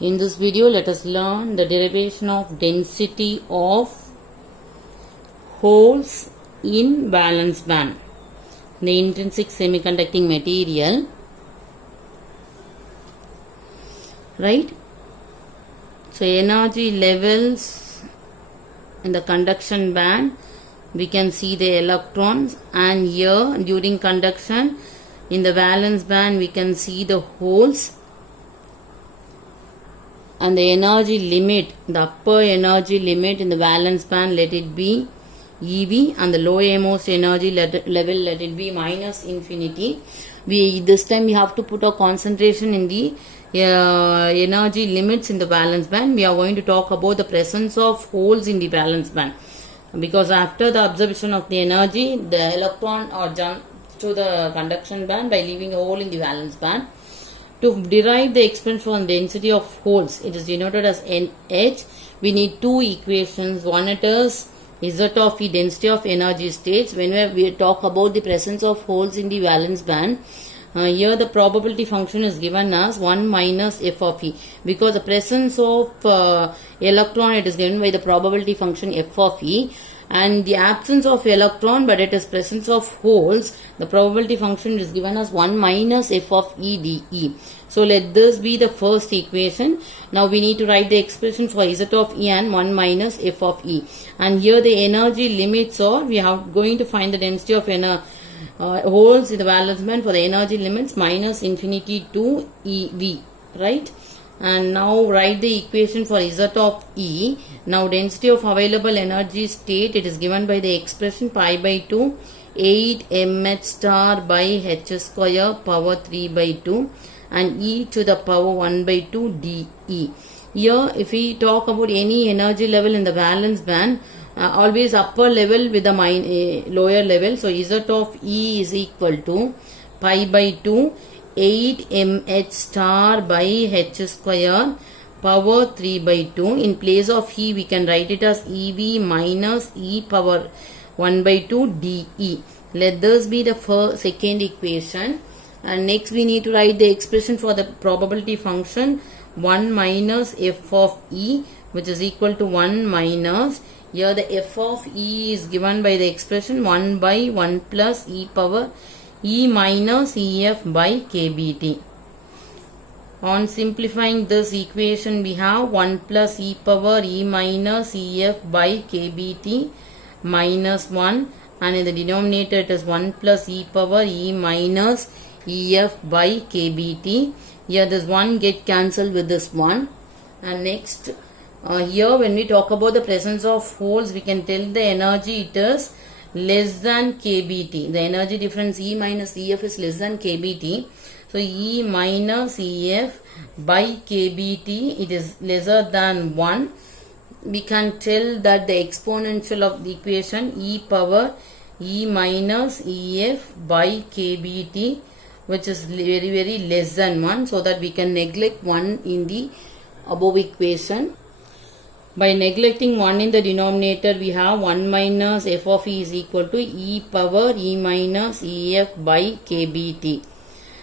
In this video, let us learn the derivation of density of holes in valence band, the intrinsic semiconducting material, right? So, energy levels in the conduction band, we can see the electrons, and here during conduction in the valence band we can see the holes. And the energy limit, the upper energy limit in the valence band, let it be EV, and the lowermost energy level, let it be minus infinity. This time we have to put our concentration in the energy limits in the valence band. We are going to talk about the presence of holes in the valence band, because after the observation of the energy, the electron or jump to the conduction band by leaving a hole in the valence band. To derive the expression for the density of holes, it is denoted as NH. We need two equations. One, it is Z of E, density of energy states. When we talk about the presence of holes in the valence band, here the probability function is given as 1 minus f of E. Because the presence of electron, it is given by the probability function f of E. And the absence of electron, but it is presence of holes, the probability function is given as 1 minus f of E dE. So let this be the first equation. Now we need to write the expression for Z of E and 1 minus f of E. And here the energy limits are, we are going to find the density of holes in the valence band for the energy limits minus infinity to EV, right? And now write the equation for Z of E. Now density of available energy state, it is given by the expression pi by 2 8 mh star by h square power 3 by 2 and e to the power 1 by 2 dE. Here if we talk about any energy level in the valence band, always upper level with the lower level. So Z of E is equal to pi by 2 8 mh star by h square power 3 by 2. In place of E, we can write it as EV minus E power 1 by 2 dE. Let this be the second equation. And next we need to write the expression for the probability function 1 minus f of E, which is equal to 1 minus, here the f of E is given by the expression 1 by 1 plus E power E minus EF by KBT. On simplifying this equation, we have 1 plus E power E minus EF by KBT minus 1, and in the denominator it is 1 plus E power E minus EF by KBT. Here this 1 get cancelled with this 1. And next, here when we talk about the presence of holes, we can tell the energy it is less than KBT. The energy difference E minus EF is less than KBT. So E minus EF by KBT, it is lesser than 1. We can tell that the exponential of the equation E power E minus EF by KBT, which is very less than 1, so that we can neglect 1 in the above equation. By neglecting 1 in the denominator, we have 1 minus f of E is equal to E power E minus EF by KBT.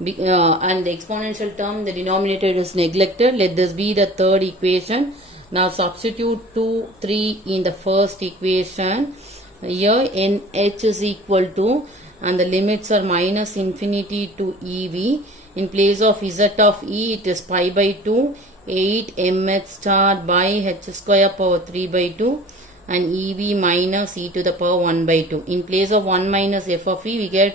And the exponential term in the denominator is neglected. Let this be the third equation. Now substitute 2, 3 in the first equation. Here NH is equal to, and the limits are minus infinity to EV. In place of Z of E, it is pi by 2 8 mh star by h square power 3 by 2 and EV minus e to the power 1 by 2. In place of 1 minus f of E,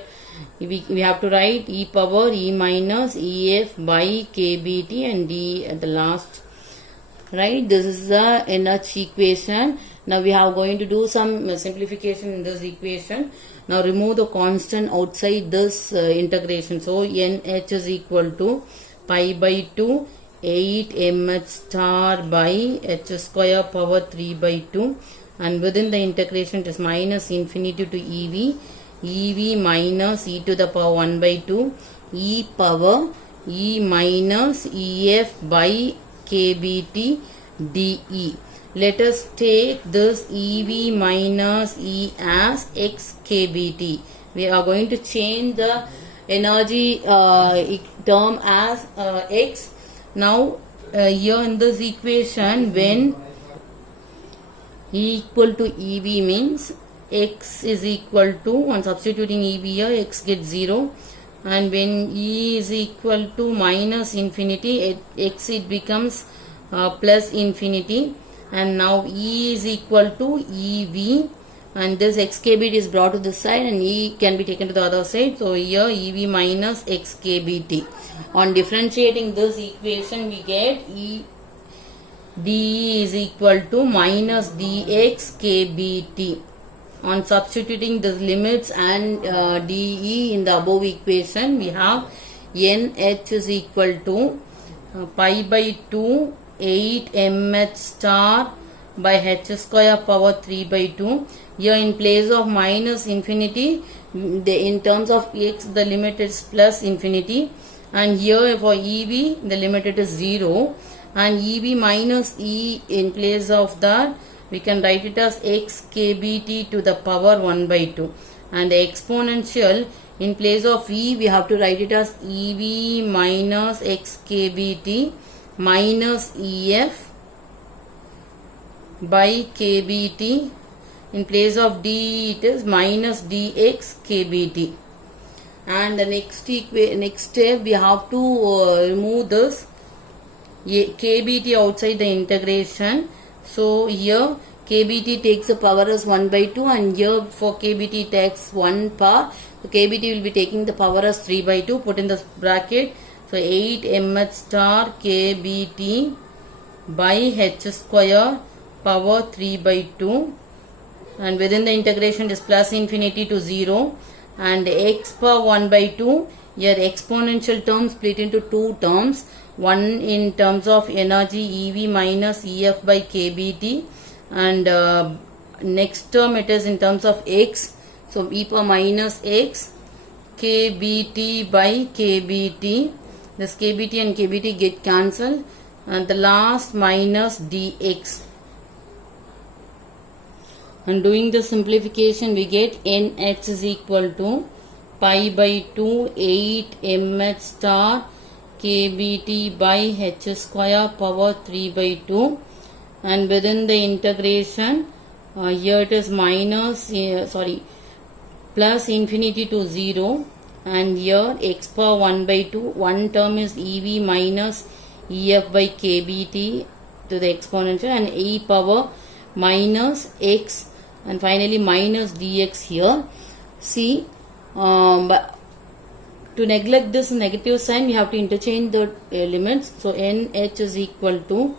we have to write E power E minus EF by KBT and D at the last. Right, this is the NH equation. Now we are going to do some simplification in this equation. Now remove the constant outside this integration. So NH is equal to pi by 2 8 mh star by h square power 3 by 2, and within the integration it is minus infinity to EV minus e to the power 1 by 2 E power E minus EF by KBT dE. Let us take this EV minus E as x KBT. We are going to change the energy term as x. Now here in this equation, when E equal to EV means x is equal to, on substituting EV here, x gets 0, and when E is equal to minus infinity, x it becomes plus infinity, and now E is equal to EV, and this x kbt is brought to this side and E can be taken to the other side. So here EV minus x kbt. On differentiating this equation, we get dE is equal to minus dx kbt. On substituting the limits and dE in the above equation, we have nh is equal to pi by 2 8 mh star by h square power 3 by 2. Here in place of minus infinity, in terms of x the limit is plus infinity, and here for EV the limit it is 0, and EV minus E in place of that we can write it as x kbt to the power 1 by 2, and the exponential in place of E we have to write it as EV minus x kbt minus EF by kbt. In place of d it is minus dx kbt. And the next step we have to remove this kbt outside the integration. So here kbt takes the power as 1 by 2, and here for kbt takes 1 power. So kbt will be taking the power as 3 by 2. Put in the bracket. So 8 mh star kbt by h square power 3 by 2, and within the integration is plus infinity to 0, and x power 1 by 2. Here exponential term split into two terms, one in terms of energy EV minus EF by kbt, and next term it is in terms of x, so e power minus x kbt by kbt. This kbt and kbt get cancelled, and the last minus dx. And doing the simplification, we get nh is equal to pi by 2 8 mh star kbt by h square power 3 by 2, and within the integration here it is minus plus infinity to 0, and here x power 1 by 2, one term is EV minus EF by kbt to the exponential, and e power minus x, and finally minus dx here. See, but to neglect this negative sign, we have to interchange the limits. So nh is equal to,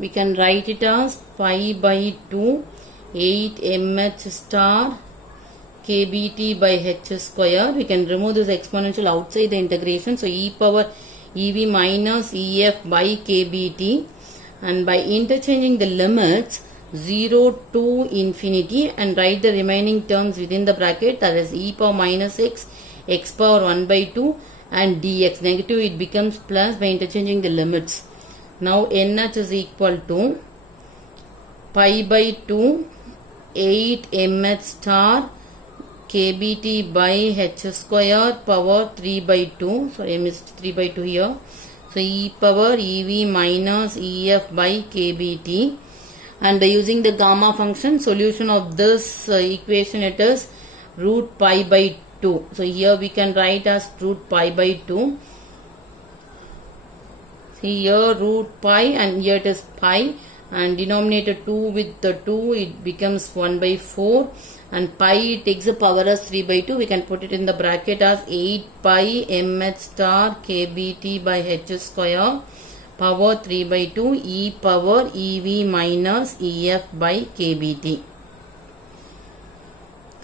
we can write it as pi by 2 8 mh star kbt by h square. We can remove this exponential outside the integration. So e power EV minus EF by kbt, and by interchanging the limits 0 to infinity and write the remaining terms within the bracket, that is e power minus x, x power 1 by 2, and dx. Negative it becomes plus by interchanging the limits. Now nh is equal to pi by 2 8 mh star kbt by h square power 3 by 2. So I missed 3 by 2 here. So e power EV minus EF by kbt. And by using the gamma function, solution of this equation it is root pi by 2. So here we can write as root pi by 2. See here root pi, and here it is pi, and denominator 2 with the 2 it becomes 1 by 4, and pi takes the power as 3 by 2. We can put it in the bracket as 8 pi mh star kbt by h square power 3 by 2 e power EV minus EF by kbt.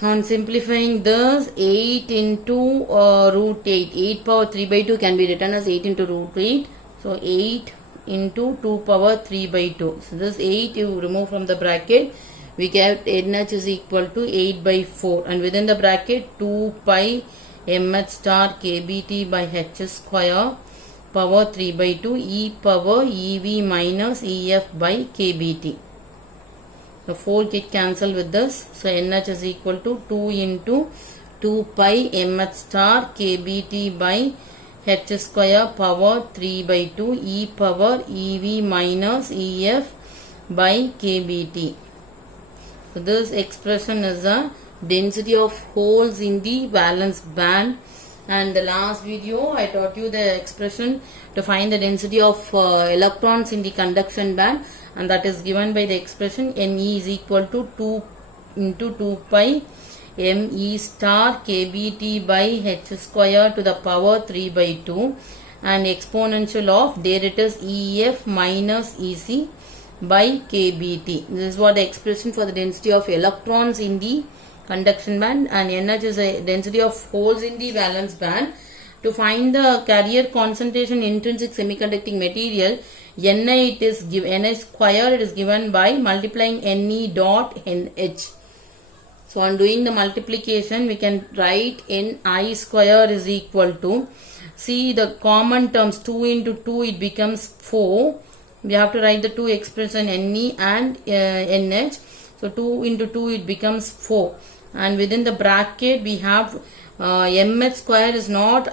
On simplifying this, 8 into root 8, 8 power 3 by 2 can be written as 8 into root 8. So 8 into 2 power 3 by 2. So this 8 you remove from the bracket, we get nh is equal to 8 by 4, and within the bracket 2 pi mh star kbt by h square power 3 by 2 e power EV minus EF by kbt. The 4 get cancelled with this. So nh is equal to 2 into 2 pi mh star kbt by h square power 3 by 2 e power ev minus ef by kBt. So this expression is the density of holes in the valence band. And the last video I taught you the expression to find the density of electrons in the conduction band, and that is given by the expression Ne is equal to 2 into 2 pi me star kBt by h square to the power 3 by 2 and exponential of, there it is, Ef minus Ec by kBt. This is what the expression for the density of electrons in the conduction band, and NH is the density of holes in the valence band. To find the carrier concentration intrinsic semiconducting material, Ni it is given, Ni square it is given by multiplying Ne dot Nh. So on doing the multiplication, we can write Ni square is equal to, see the common terms, 2 into 2 it becomes 4. We have to write the two expression Ne and Nh. So 2 into 2 it becomes 4. And within the bracket we have mh square is not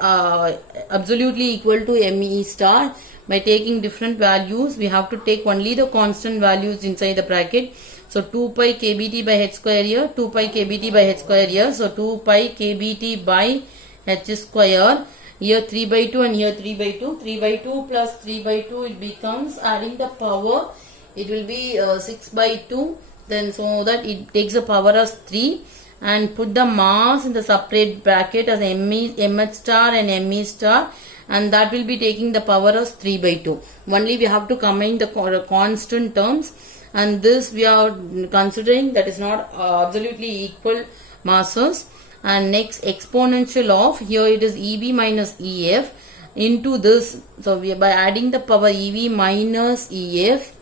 absolutely equal to me star. By taking different values, we have to take only the constant values inside the bracket. So 2 pi kBt by h square here, 2 pi kBt by h square here. So 2 pi kBt by h square. Here 3 by 2 and here 3 by 2. 3 by 2 plus 3 by 2 it becomes, adding the power, it will be 6 by 2. Then so that it takes the power as 3. And put the mass in the separate bracket as mh star and me star, and that will be taking the power as 3 by 2. Only we have to combine the constant terms, and this we are considering that is not absolutely equal masses. And next exponential of, here it is Eb minus Ef into this. So we by adding the power Ev minus Ef,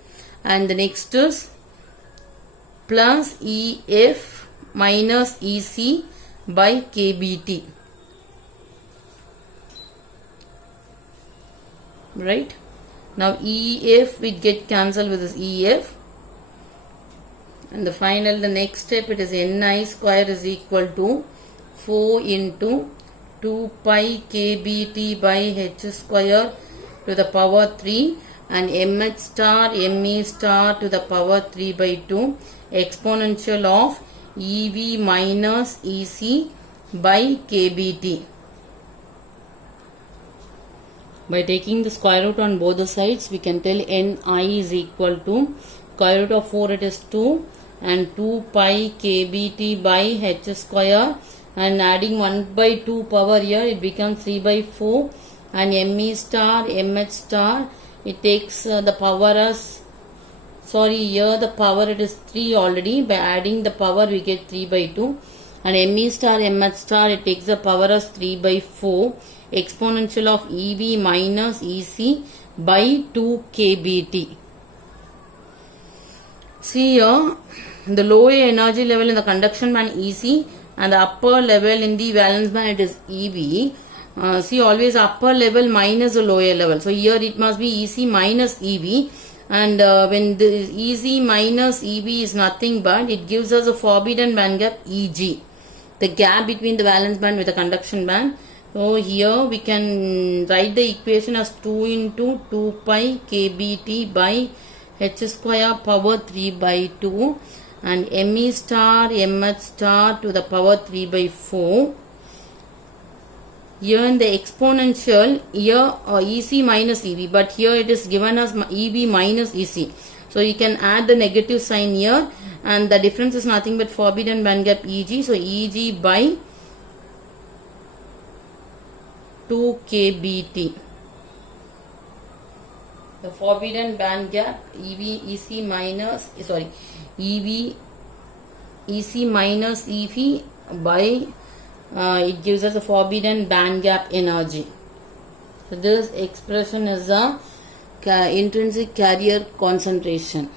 and the next is plus Ef minus Ec by kBt. Right? Now Ef will get cancelled with this Ef. And the final, the next step, it is Ni square is equal to 4 into 2 pi kBt by h square to the power 3 and mh star me star to the power 3 by 2 exponential of Ev minus Ec by kBt. By taking the square root on both the sides, we can tell Ni is equal to square root of 4 it is 2 and 2 pi kBt by h square, and adding 1 by 2 power here it becomes 3 by 4 and me star mh star it takes the power as, sorry, here the power it is 3 already. By adding the power we get 3 by 2 and me star mh star it takes the power as 3 by 4 exponential of Ev minus Ec by 2 kBt. See here, the lower energy level in the conduction band Ec and the upper level in the valence band it is Ev. See, always upper level minus the lower level. So here it must be Ec minus Ev. And when the Ec minus Ev is nothing but it gives us a forbidden band gap Eg, the gap between the valence band with the conduction band. So here we can write the equation as 2 into 2 pi kBt by h square power 3 by 2 and me star mh star to the power 3 by 4. Here in the exponential, here Ec minus Ev, but here it is given as Ev minus Ec. So you can add the negative sign here, and the difference is nothing but forbidden band gap Eg. So Eg by 2 kBt. The forbidden band gap Ec minus Ev by it gives us a forbidden band gap energy. So this expression is a intrinsic carrier concentration.